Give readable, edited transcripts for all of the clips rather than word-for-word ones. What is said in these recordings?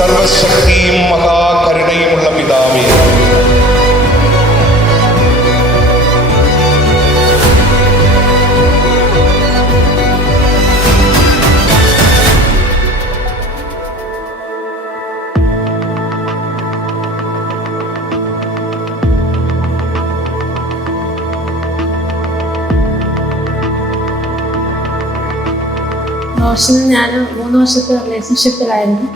സർവശക്തിയും മഹാകരുണയുമുള്ള പിതാവേ, റോഷനും ഞാനും 3 വർഷത്തെ റിലേഷൻഷിപ്പിലായിരുന്നു.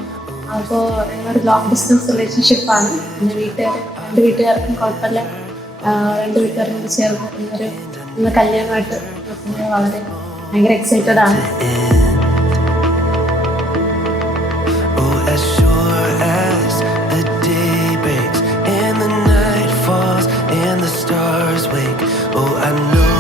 അപ്പോൾ ഞങ്ങളൊരു ലോങ് ഡിസ്റ്റൻസ് റിലേഷൻഷിപ്പാണ്. എൻ്റെ രണ്ട് വീട്ടുകാർക്കും കുഴപ്പമില്ല. 2 വീട്ടുകാരും കൂടി ചേർന്ന് ഇന്ന് കല്യാണമായിട്ട് വളരെ ഭയങ്കര എക്സൈറ്റഡ് ആണ്. And the night falls and the stars wake. Oh, I know